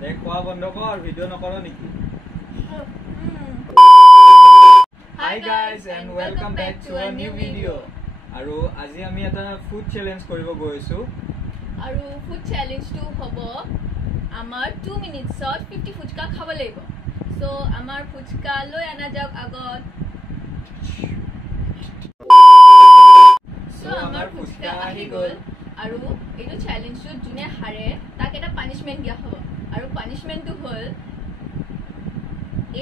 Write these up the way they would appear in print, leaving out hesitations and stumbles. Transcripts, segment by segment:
দেখ খোৱা বন্ধ কৰ ভিডিঅ' নকৰ নেকি Hi guys and welcome back to a new video আৰু আজি আমি এটা ফুড চ্যালেঞ্জ কৰিব গৈছো আৰু ফুড চ্যালেঞ্জটো হ'ব আমাৰ 2 মিনিটছত 50 ফুচকা খাব লাগিব সো আমাৰ ফুচকা লৈ আনা যাওক আগত সো আমাৰ ফুচকা আহি গ'ল আৰু এইটো চ্যালেঞ্জটো যোনে হাৰে তাক এটা পানিশমেন্ট দিয়া হ'ব আৰু পানিশমেন্টটো হ'ল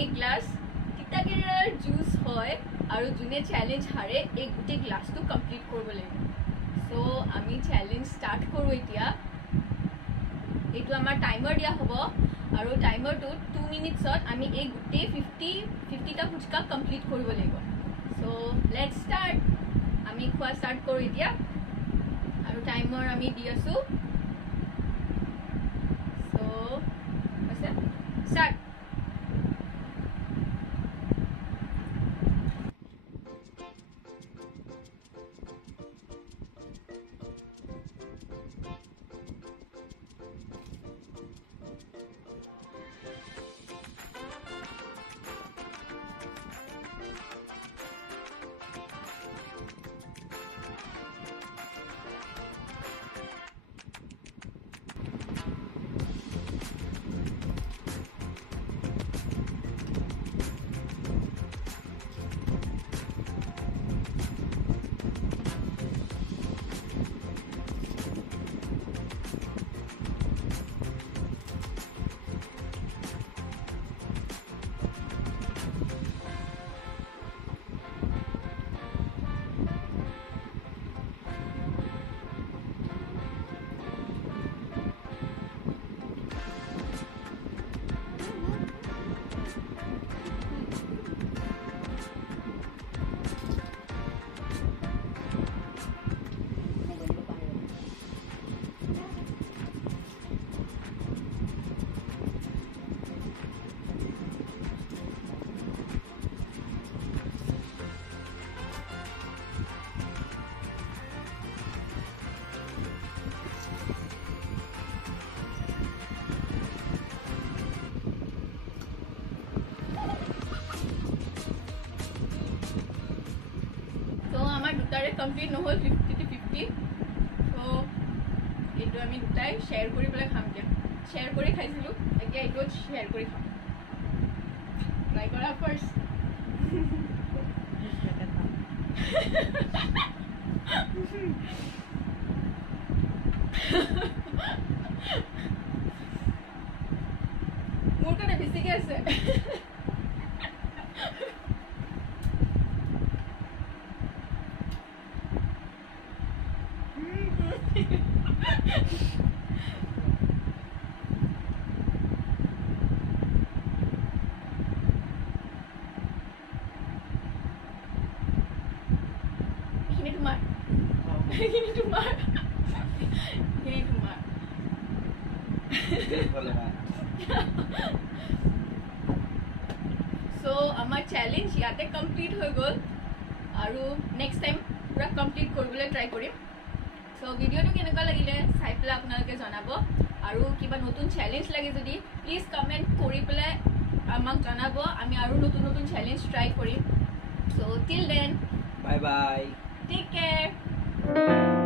এক গ্লাস তিতাকেৰাৰ জুস হয় আৰু যোনে চ্যালেঞ্জ হাৰে এক গুটি গ্লাসটো কমপ্লিট কৰিব লাগিব সো আমি চ্যালেঞ্জ স্টাৰ্ট কৰো এতিয়া এইটো আমাৰ টাইমাৰ দিয়া হ'ব আৰু টাইমাৰটো 2 মিনিটছত আমি এক গুটি 50 টা ফুচকা কমপ্লিট কৰিব লাগিব সো লেটস স্টাৰ্ট আমি খোৱা স্টাৰ্ট কৰো এতিয়া আৰু টাইমাৰ আমি দি আছো সো আছে স্টাৰ্ট দুটাৰে কমপ্লিট নহল 50 to 50 সো এইটো আমি দুটাই শেয়াৰ কৰি পেলাই খাম দিয়া শেয়াৰ কৰি খাইছিলো এতিয়া এইটো শেয়াৰ কৰি খাম ট্ৰাই কৰা ফাৰ্ষ্ট মোৰ কাৰণে বেছিকে আছে So our challenge ইয়াতে কমপ্লিট হৈ গল আৰু নেক্সট টাইম পুৰা কমপ্লিট কৰিবলৈ ট্ৰাই কৰিম সো ভিডিওটো কেনেকুৱা লাগিলে চাই পেলাই আপোনালোকে জনাব আৰু কিবা নতুন চ্যালেঞ্জ লাগে যদি প্লিজ কমেন্ট কৰি পেলাই আমাক জনাব আমি আৰু নতুন নতুন চ্যালেঞ্জ ট্ৰাই কৰিম so till then bye bye take care